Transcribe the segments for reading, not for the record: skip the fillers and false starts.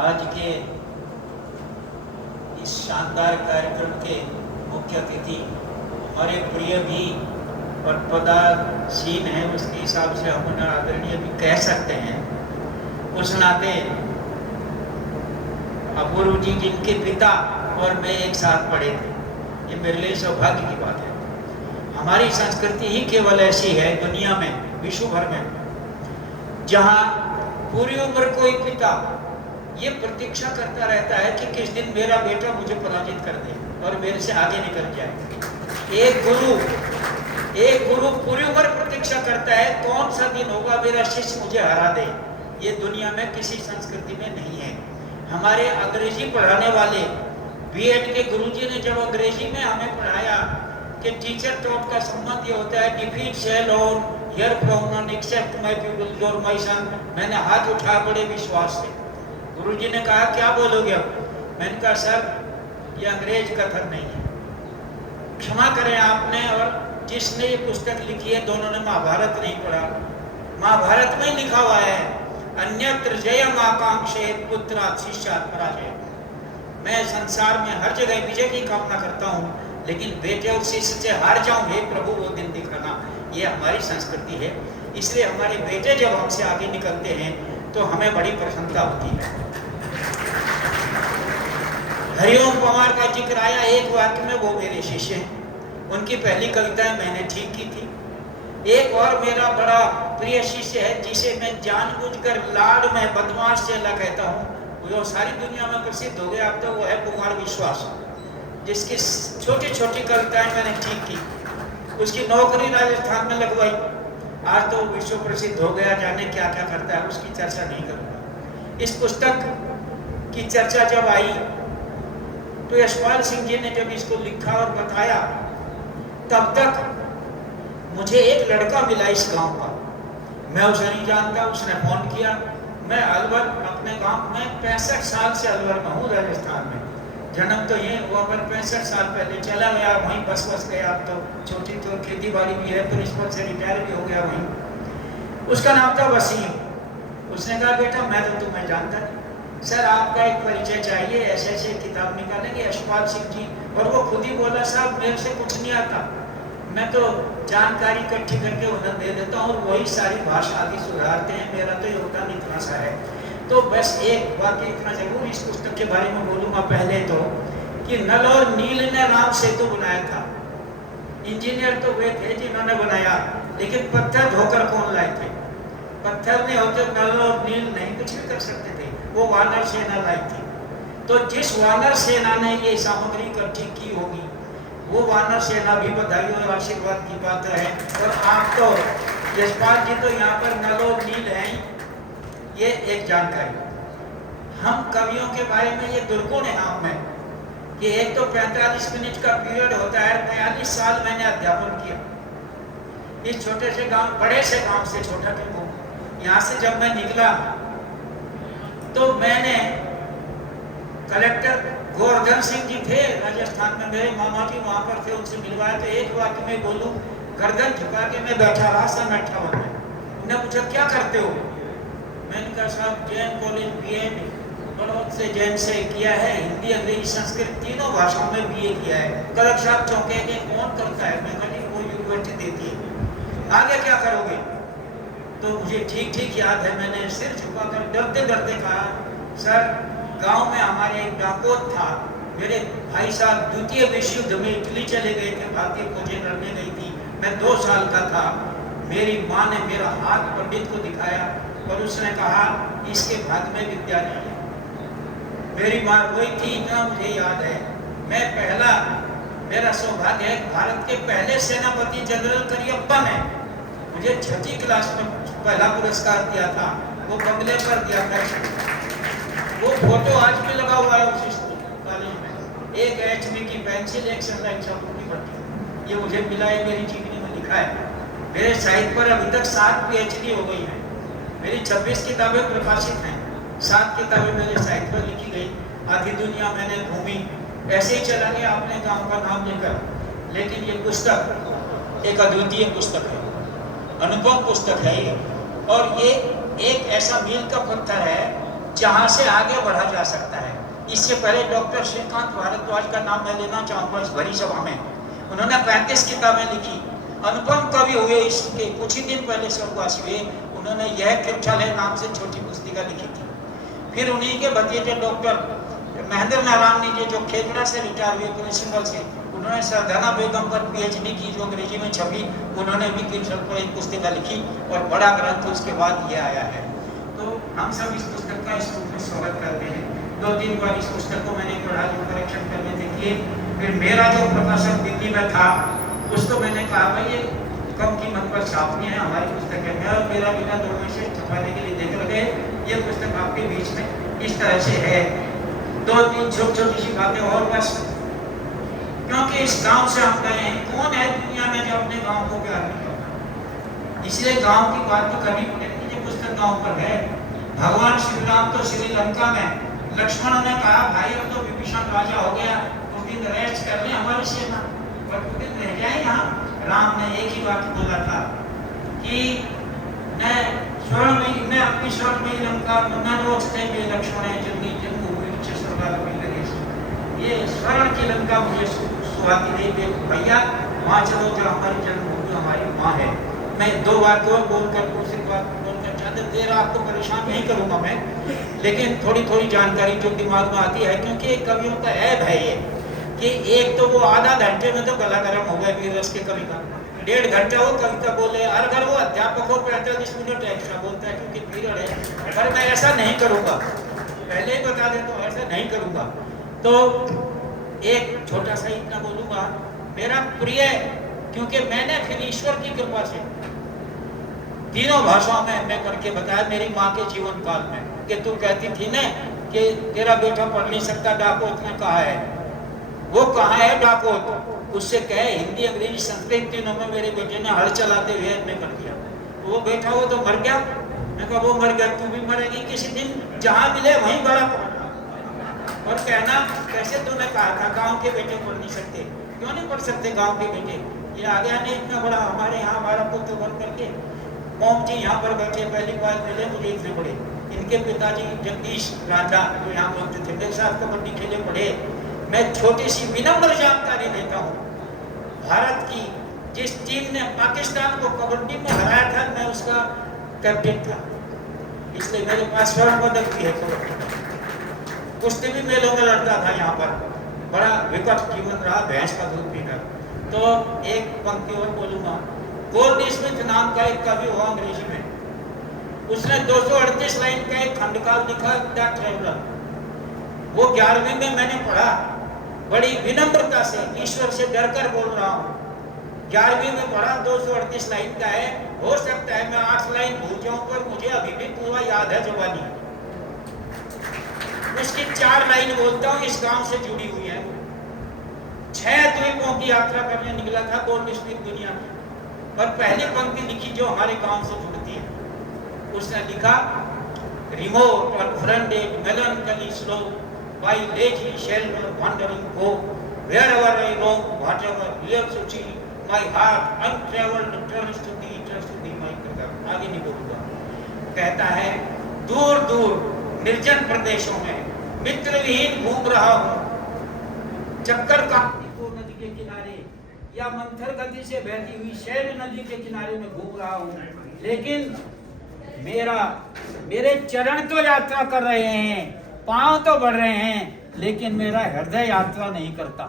आज के इस शानदार कार्यक्रम के मुख्य अतिथि हमारे प्रिय भी पदासीन हैं, उसके हिसाब से हम उन्हें आदरणीय भी कह सकते हैं। उस नाते अपूर्व जी जिनके पिता और मैं एक साथ पढ़े थे, ये मेरे लिए सौभाग्य की बात है। हमारी संस्कृति ही केवल ऐसी है दुनिया में, विश्व भर में, जहाँ पूरी उम्र कोई पिता ये प्रतीक्षा करता रहता है कि किस दिन मेरा बेटा मुझे पराजित कर दे और मेरे से आगे निकल जाए। एक गुरु पूरी उम्र प्रतीक्षा करता है कौन सा दिन होगा मेरा शिष्य मुझे हरा दे। ये दुनिया में किसी संस्कृति में नहीं है। हमारे अंग्रेजी पढ़ाने वाले बीएड के गुरुजी ने जब अंग्रेजी में हमें पढ़ाया कि टीचर टॉट का संबंध ये होता है defeat shall on here from none except my people your my son. मैंने हाथ उठा बड़े विश्वास से। गुरुजी ने कहा क्या बोलोगे अब? मैंने कहा सर ये अंग्रेज कथन नहीं है, क्षमा करें आपने और जिसने ये पुस्तक लिखी है दोनों ने महाभारत नहीं पढ़ा। महाभारत में लिखा हुआ है अन्यत्र जयम आकांक्षे पुत्रात् शिष्यात् पराजय। मैं संसार में हर जगह विजय की कामना करता हूँ, लेकिन बेटे और शिष्य से हार जाऊं, हे प्रभु वो दिन दिखाना। ये हमारी संस्कृति है। इसलिए हमारे बेटे जब हमसे आगे निकलते हैं तो हमें बड़ी प्रसन्नता होती है। हरिओम पवार का जिक्र आया एक वाक्य में, वो मेरे शिष्य हैं। उनकी पहली कविताएं मैंने ठीक की थी। एक और मेरा बड़ा प्रिय शिष्य है जिसे मैं जानबूझकर लाड में बदमाश चेला कहता हूँ, वो सारी दुनिया में प्रसिद्ध हो गया अब तो, वो है कुमार विश्वास, जिसकी छोटी छोटी कविताएं मैंने ठीक की। उसकी नौकरी राजस्थान में लगवाई, आज तो विश्व प्रसिद्ध हो गया, जाने क्या क्या करता है, उसकी चर्चा नहीं करूँगा। इस पुस्तक की चर्चा जब आई तो यशपाल सिंह जी ने जब इसको लिखा और बताया, तब तक मुझे एक लड़का मिला इस गांव का, मैं उसे नहीं जानता। उसने फोन किया। मैं अलवर अपने गांव में 65 साल से अलवर में हूँ, राजस्थान में। जन्म तो ये हुआ पर 65 साल पहले चला गया, वहीं बस गया। अब तो छोटी तो खेती बाड़ी भी है, पुलिस पद से रिटायर भी हो गया वहीं। उसका नाम था वसीम। उसने कहा बेटा मैं तो तुम्हें जानता नहीं, सर आपका एक परिचय चाहिए, ऐसे ऐसे किताब निकालेंगे यशपाल सिंह जी। और वो खुद ही बोला साहब मेरे से कुछ नहीं आता, मैं तो जानकारी इकट्ठी करके उन्हें दे देता हूँ और वही सारी भाषा आदि सुधारते हैं, मेरा तो योगदान इतना सा है। तो बस एक बात इतना जरूर इस पुस्तक के बारे में बोलूँगा पहले तो, कि नल और नील ने राम सेतु बनाया था। इंजीनियर तो वे थे जिन्होंने बनाया, लेकिन पत्थर धोकर कौन लाए थे? पत्थर नहीं होते नल और नील नहीं कुछ भी कर सकते थे, वो वानर सेना लाई थी। तो जिस वानर सेना ने ये सामग्री इकट्ठी की होगी, वो वानर सेना भी बधाई और आशीर्वाद की बात है। और आप तो यशपाल जी तो यहाँ पर नल और नील हैं, ये एक जानकारी। हम कवियों के बारे में ये दुर्गुण है आप में कि एक तो 45 मिनट का पीरियड होता है। 42 साल मैंने अध्यापन किया इस छोटे से गांव, बड़े से गांव से, छोटा क्यों हो, यहाँ से जब मैं निकला तो मैंने कलेक्टर गोवर्धन सिंह जी थे राजस्थान में, मेरे मामा जी वहाँ पर थे, उनसे मिलवाया। तो एक वाक्य में बोलूँ, गर्दन झुका के मैं बैठा रहा सन 58 में। उन्होंने पूछा क्या करते हो? मैंने कहा साहब जैन कॉलेज बीएड बड़ौद से जैन से किया है, हिंदी अंग्रेजी संस्कृत तीनों भाषाओं में बीए किया है। कलेक्टर साहब चौंके के कौन करता है? मैं कहा वो यूनिवर्सिटी देती है, आगे क्या करोगे? तो मुझे ठीक ठीक याद है, मैंने सिर झुकाकर डरते डरते कहा सर गांव में हमारे एक डाकोत था, मेरे भाई साहब द्वितीय विश्व युद्ध में इटली चले गए थे, भारतीय फौजें लड़ने गई थी, मैं 2 साल का था। मेरी माँ ने मेरा हाथ पंडित को दिखाया और उसने कहा इसके भाग में विद्या नहीं है। मेरी माँ वही थी, इतना मुझे याद है। मैं पहला, मेरा सौभाग्य है भारत के पहले सेनापति जनरल करियप्पा ने मुझे 6ठी क्लास में पहला पुरस्कार दिया था, वो बंगले पर दिया था। वो फोटो आज भी लगा हुआ है उस कॉलेज में। एक एचबी की पेंसिल, एक सनलाइट की पट्टी, ये मुझे मिला है, मेरी जीवनी में लिखा है। मेरे साहित्य पर अभी तक 7 PhD हो गई हैं। मेरी 26 किताबें प्रकाशित हैं, 7 किताबें मेरे साहित्य पर लिखी गई। आधी दुनिया मैंने घूमी, ऐसे ही चला गया अपने गाँव का नाम लेकर। लेकिन ये पुस्तक एक अद्वितीय पुस्तक है, अनुपम पुस्तक है ये। और ये एक ऐसा मील का पत्थर है जहां से आगे बढ़ा जा सकता है। इससे पहले डॉक्टर श्रीकांत भारद्वाज का नाम मैं लेना चाहूंगा इस भरी सभा में। उन्होंने 35 किताबें लिखी, अनुपम कवि हुए, इसके कुछ ही दिन पहले स्वर्गवासी हुए। उन्होंने यह किरछल है नाम से छोटी पुस्तिका लिखी थी। फिर उन्हीं के भतीजे डॉक्टर महेंद्र नारायण जी जो खेतड़ा से रिटायर हुए प्रिंसिपल से, उन्होंने सरदाना बेगम पर पीएचडी की जो अंग्रेजी में छपी। उन्होंने भी किरछल पर एक पुस्तिका लिखी और बड़ा ग्रंथ उसके बाद ये आया है। तो हम सब इस पुस्तक का स्कूल में स्वागत करते हैं। 2-3 बार इस पुस्तक को मैंने पढ़ा, जो करेक्शन करने थे किए। फिर मेरा जो प्रकाशक दिल्ली में था उसको मैंने कहा भाई ये कम कीमत पर छापनी है, हमारी पुस्तक है। मैं और मेरा बिना दोनों से छपाने के लिए देख रहे, ये पुस्तक आपके बीच में इस तरह से है। 2-3 छोटी सी बातें और बस, क्योंकि इस गांव से हम गए हैं। कौन है दुनिया में जो अपने गांव को प्यार नहीं करता, इसलिए गांव की बात तो करनी पड़ेगी। ये पुस्तक गांव पर है। भगवान श्री राम तो श्रीलंका में, लक्ष्मण ने कहा भाई अब तो विभीषण राजा हो गया, कुछ दिन रेस्ट कर ले हमारी सेना, और कुछ दिन रह जाए यहाँ। राम ने एक ही बात बोला था कि मैं अपनी स्वर्णमयी लंका न रोचते में लक्ष्मण है जन्मी जन्मभूमि स्वर्गा लगे। ये स्वर्ण की लंका मुझे सुहाती नहीं भैया, वहाँ चलो जो हमारी जन्मभूमि हमारी माँ है। मैं 2 बात और बोलकर दूसरी बात बोलकर ज़्यादा देर आपको परेशान नहीं करूँगा मैं, लेकिन थोड़ी जानकारी जो दिमाग में आती है, क्योंकि कवियों का ऐब है ये कि एक तो वो आधा घंटे में तो गला गर्म हो गया वीर रस के कवि का, 1.5 घंटा वो कविता बोले, और अगर वो अध्यापक हो 45 मिनट एक्स्ट्रा बोलता है क्योंकि पीरियड है। अगर मैं ऐसा नहीं करूँगा, पहले ही बता देता हूँ ऐसा नहीं करूँगा, तो एक छोटा सा इतना बोलूँगा। मेरा प्रिय, क्योंकि मैंने फिर ईश्वर की कृपा से तीनों भाषाओं में मैं करके बताया मेरी माँ के जीवन काल में, कि तू कहती थी ना कि तेरा बेटा पढ़ नहीं सकता, डाकोत ने कहा है। वो कहाँ है डाकोत? उससे कहे हिंदी अंग्रेजी संस्कृत तीनों में मेरे बेटे ने हल चलाते हुए एमए कर दिया। वो बेटा वो तो मर गया। मैं कहा वो मर गया, तू भी मरेगी किसी दिन, जहाँ मिले वहीं बड़ा पढ़ना। और कहना कैसे तूने कहा था गाँव के बेटे पढ़ नहीं सकते, क्यों नहीं पढ़ सकते गाँव के बेटे? ये आ गया नहीं इतना बड़ा, हमारे यहाँ हमारा पुत्र बन करके मोम जी यहाँ पर बैठे, पहली बार मिले मुझे इतने बड़े। इनके पिताजी जगदीश राजा जो यहाँ बोलते थे, मेरे साथ कबड्डी खेले पढ़े। मैं छोटी सी विनम्र जानकारी देता हूँ, भारत की जिस टीम ने पाकिस्तान को कबड्डी में हराया था, मैं उसका कैप्टन था, इसलिए मेरे पास स्वर्ण पदक भी है। कुश्ती भी मेलों में लड़ता था यहाँ पर, बड़ा विकट जीवन रहा, भैंस का दूध पीकर। तो एक पंक्ति और बोलूँगा। गोल्ड स्मिथ नाम का एक कवि हुआ अंग्रेजी में, उसने 238 लाइन का एक खंडकाल लिखा, द ट्रैवलर। वो 11वीं में मैंने पढ़ा, बड़ी विनम्रता से, ईश्वर से डरकर बोल रहा हूँ। 11वीं में पढ़ा, 238 लाइन का है। हो सकता है मैं 8 लाइन भूल जाऊं, पर मुझे अभी भी पूरा याद है जवानी। उसकी 4 लाइन बोलता हूँ, इस गांव से जुड़ी हुई है। 6 द्वीपों की यात्रा करने निकला था गोल्ड स्मिथ दुनिया में, और पहली पंक्ति लिखी जो हमारे गांव से जुड़ती है। उसने लिखा, रिमोट और fronted melancholy slope by lazy shelter wandering go, wherever I roam, whatever here to see, my heart untraveled turns to thee my brother। आगे नहीं बोलूँगा। कहता है, दूर दूर निर्जन प्रदेशों में मित्रविहीन घूम रहा हूँ, चक्कर काटती को नदी के किनारे, या मंथर गति से बहती हुई शैल नदी के किनारे में घूम रहा हूँ, लेकिन मेरे चरण तो यात्रा कर रहे हैं, पांव तो बढ़ रहे हैं, लेकिन मेरा हृदय यात्रा नहीं करता।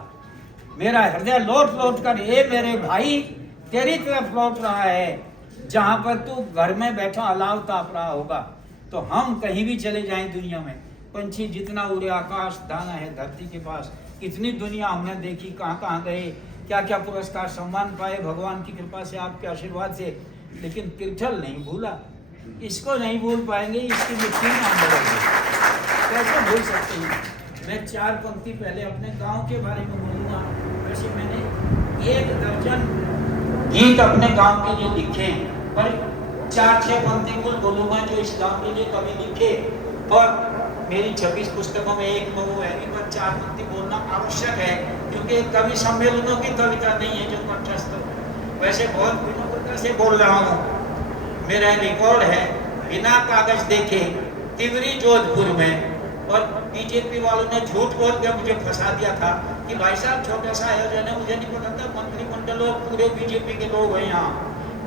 मेरा हृदय लौट लौट कर, ये मेरे भाई तेरी तरफ लौट रहा है, जहां पर तू घर में बैठा अलाव ताप रहा होगा। तो हम कहीं भी चले जाएं दुनिया में, पंछी जितना उड़े आकाश दाना है धरती के पास, इतनी दुनिया हमने देखी, कहाँ कहाँ गए, क्या क्या पुरस्कार सम्मान पाए भगवान की कृपा से, आपके आशीर्वाद से, लेकिन किरछल नहीं भूला। इसको नहीं भूल पाएंगे, इसकी मिट्टी में हम बोलेंगे, कैसे भूल सकते हैं। मैं 4 पंक्ति पहले अपने गांव के बारे में बोलूँगा। वैसे मैंने 1 दर्जन गीत अपने गांव के लिए लिखे, पर 4-6 पंक्ति कुल बोलूँगा जो इस गांव के लिए कवि लिखे। और मेरी 26 पुस्तकों में एक में वो है, पर 4 पंक्ति बोलना आवश्यक है, क्योंकि कवि सम्मेलनों की कविता नहीं है जो कंठस्थ। वैसे बहुत विनम्रता से बोल रहा हूँ। मेरा रिकॉर्ड है, बिना कागज देखे तिवरी जोधपुर में। और बीजेपी वालों ने झूठ बोल के मुझे फंसा दिया था कि भाई साहब छोटा सा आयोजन है, मुझे नहीं पता था मंत्रिमंडल और पूरे बीजेपी के लोग हैं यहाँ।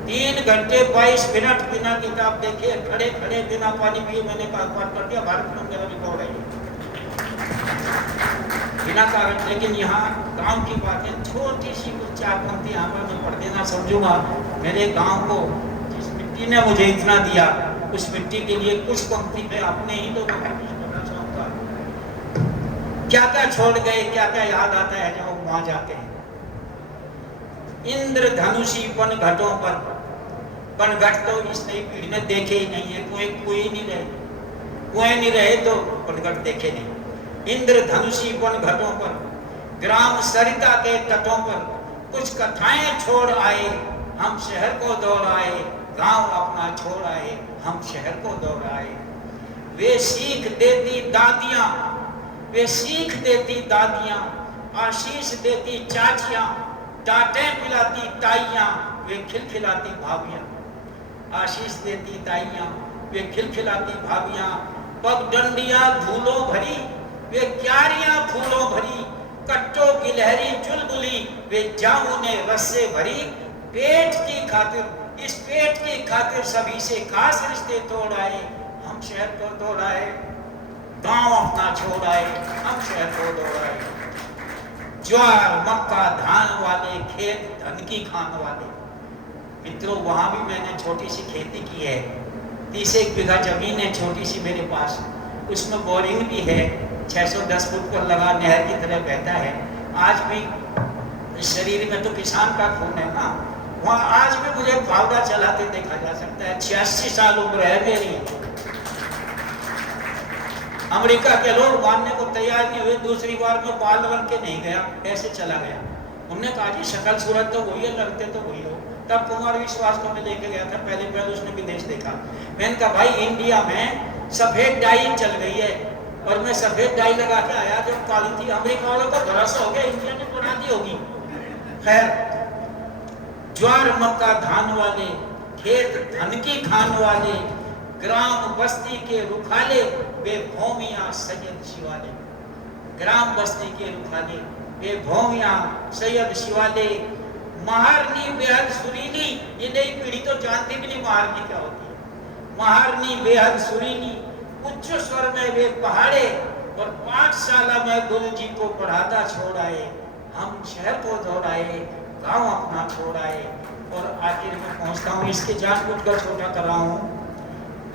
3 घंटे 22 मिनट बिना किताब देखे खड़े खड़े बिना पानी पिए मैंने कागबार कर दिया। भारत में मेरा रिकॉर्ड है बिना कारण। लेकिन यहाँ गांव की बातें छोटी सी कुछ 4 पंक्ति यहाँ पर मैं पढ़ देना समझूंगा। मेरे गांव को जिस मिट्टी ने मुझे इतना दिया, उस मिट्टी के लिए कुछ पंक्ति में अपने ही लोगों को बोलना चाहूंगा। क्या क्या छोड़ गए, क्या क्या याद आता है जब वहां जाते हैं। इंद्रधनुषी वन घाटों पर, वन घाट तो इस नई पीढ़ी ने देखे ही नहीं है, कोई नहीं रहे, कुएं नहीं रहे तो वन घाट देखे नहीं। इंद्रधनुषी वन घाटों पर, ग्राम सरिता के तटों पर कुछ कथाएं छोड़ आए, हम शहर को दौड़ाए, गांव अपना छोड़ आए, हम शहर को दौड़ाए। वे सीख देती दादियां, वे सीख देती दादियां, आशीष देती चाचियां, डांटे पिलाती ताइयां, वे खिलखिलाती भाभियां। आशीष देती ताइयां, वे खिलखिलाती भाभियां, पगडंडियां धूलों भरी, वे क्यारियां फूलों भरी, कट्टों की लहरी चुलबुली, वे जामुने रस से भरी। पेट की खातिर, इस पेट की खातिर सभी से खास रिश्ते तोड़ आए, हम शहर को दौड़ाए, गांव अपना छोड़ आए, हम शहर को दौड़ाए। ज्वार मक्का धान वाले खेत धन की खान वाले। मित्रों, वहां भी मैंने छोटी सी खेती की है। 30 बीघा जमीन है छोटी सी मेरे पास, उसमें बोरिंग भी है, 610 फुट पर लगा नहर की तरह बहता है। आज भी शरीर में तो किसान का खून है ना, वहाँ आज भी मुझे फावड़ा चलाते देखा जा सकता है। 86 साल उम्र है मेरी। अमेरिका के लोग मानने को तैयार नहीं हुए, दूसरी बार में बाल बन के नहीं गया, ऐसे चला गया। हमने कहा जी शक्ल सूरत तो वही है, लगते तो वही हो। तब कुमार विश्वास को मैं लेके गया था, पहले उसने विदेश देखा। मैंने कहा भाई इंडिया में सफेद डाई चल गई है, और मैं सफेद डाई लगा के आया जो काली थी। अमेरिका वालों को भरोसा हो गया इंडिया ने बना दी होगी। खैर, ज्वार मक्का धान वाले, खेत धन की खान वाले, ग्राम बस्ती के रुखाले, वे भौमिया सैयद शिवाले। ग्राम बस्ती के रुखाले, वे भौमिया सैयद शिवाले। महारनी बेहद सुरीली, ये नई पीढ़ी तो जानती भी नहीं महारनी क्या होती है। महारनी बेहद सुरीली, उच्च स्वर में वे पहाड़े, और पाठशाला में गुरु जी को पढ़ाता छोड़ आए, हम शहर को दौड़ाए, गांव अपना छोड़ आए। और आखिर में पहुंचता हूँ, इसके जानबूझकर छोटा कर रहा हूँ।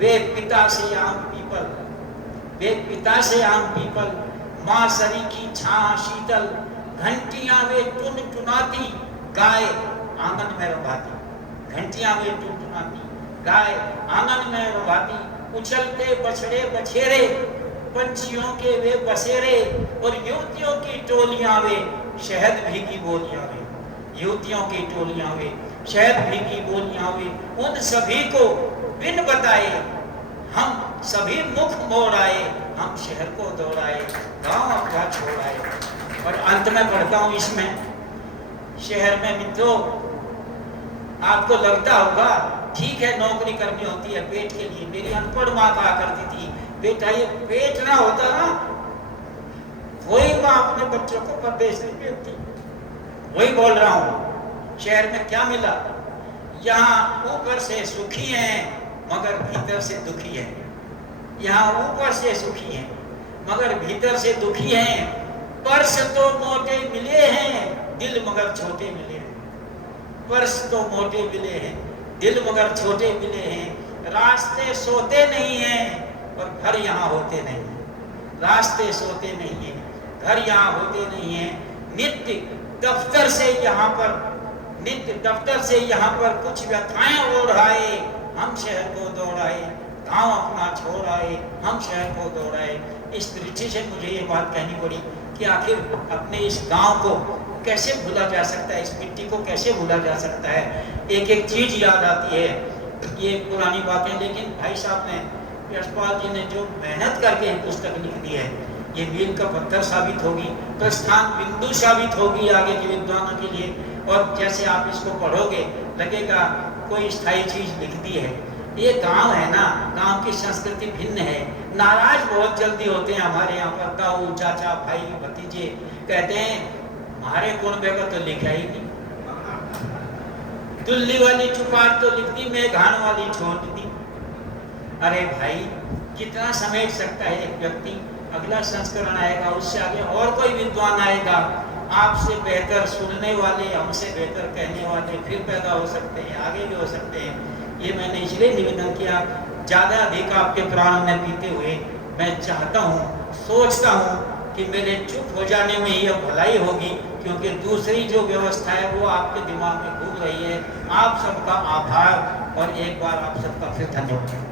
वे पिता से आम पीपल, वे पिता से आम पीपल, माँ सरी की छां शीतल, घंटियां वे टुन टुनाती, गाय आंगन में रवाती। घंटियां वे टुन टुनाती, गाय आंगन में रवाती। उछलते बछड़े बछेरे, पंछियों के वे बसेरे, और युवतियों की टोलियां वे शहद भीगी बोलियां वे। युवतियों की टोलियां वे शहद भीगी बोलियां वे। उन सभी को बिन बताए हम सभी मुख मोड़ आए, हम शहर को दौड़ाए, गांव अपना छोड़ आए। और अंत में पढ़ता हूं इसमें, शहर में मित्रों आपको लगता होगा ठीक है नौकरी करनी होती है पेट के लिए। मेरी अनपढ़ माँ कहा करती थी, बेटा ये पेट ना होता ना, वही माँ अपने बच्चों को परदेश नहीं भेजती। वही बोल रहा हूँ। शहर में क्या मिला? यहाँ ऊपर से सुखी हैं मगर भीतर से दुखी है। यहाँ ऊपर से सुखी हैं मगर भीतर से दुखी हैं। पर्स तो मोटे मिले हैं, दिल मगर छोटे मिले हैं। पर्स तो मोटे मिले हैं, दिल मगर छोटे मिले हैं। रास्ते सोते नहीं हैं और घर यहाँ होते नहीं। रास्ते सोते नहीं हैं, घर यहाँ होते नहीं हैं। नित्य दफ्तर से यहाँ पर कुछ व्यथाएं ओढ़ाए, हम शहर को दौड़ाए, गांव अपना छोड़ आए, हम शहर को दौड़ाए। इस दृष्टि से मुझे ये बात कहनी पड़ी कि आखिर अपने इस गांव को कैसे भूला जा सकता है, इस मिट्टी को कैसे भूला जा सकता है। एक एक चीज याद आती है, ये पुरानी बातें। लेकिन भाई साहब ने, यशपाल जी ने जो मेहनत करके पुस्तक लिख दी है, ये मील का पत्थर साबित होगी, प्रस्थान बिंदु साबित होगी आगे के विद्वानों के लिए। और जैसे आप इसको पढ़ोगे लगेगा कोई स्थायी चीज लिख दी है। ये गांव है ना, गांव की संस्कृति भिन्न है। नाराज बहुत जल्दी होते हैं हमारे यहाँ पर ताऊ चाचा भाई भतीजे, कहते हैं हमारे कुनबे का तो लिखा ही नहीं, दुल्ली वाली चुपाट तो लिख दी, मेघान वाली छोड़ दी। अरे भाई कितना समेट सकता है एक व्यक्ति, अगला संस्करण आएगा, उससे आगे और कोई विद्वान आएगा, आपसे बेहतर सुनने वाले, हमसे बेहतर कहने वाले फिर पैदा हो सकते हैं, आगे भी हो सकते हैं। ये मैंने इसलिए निवेदन किया, ज़्यादा अधिक आपके प्राण में पीते हुए मैं चाहता हूँ, सोचता हूँ कि मेरे चुप हो जाने में ही अब भलाई होगी, क्योंकि दूसरी जो व्यवस्था है वो आपके दिमाग में घूम रही है। आप सबका आभार और एक बार आप सबका फिर धन्यवाद।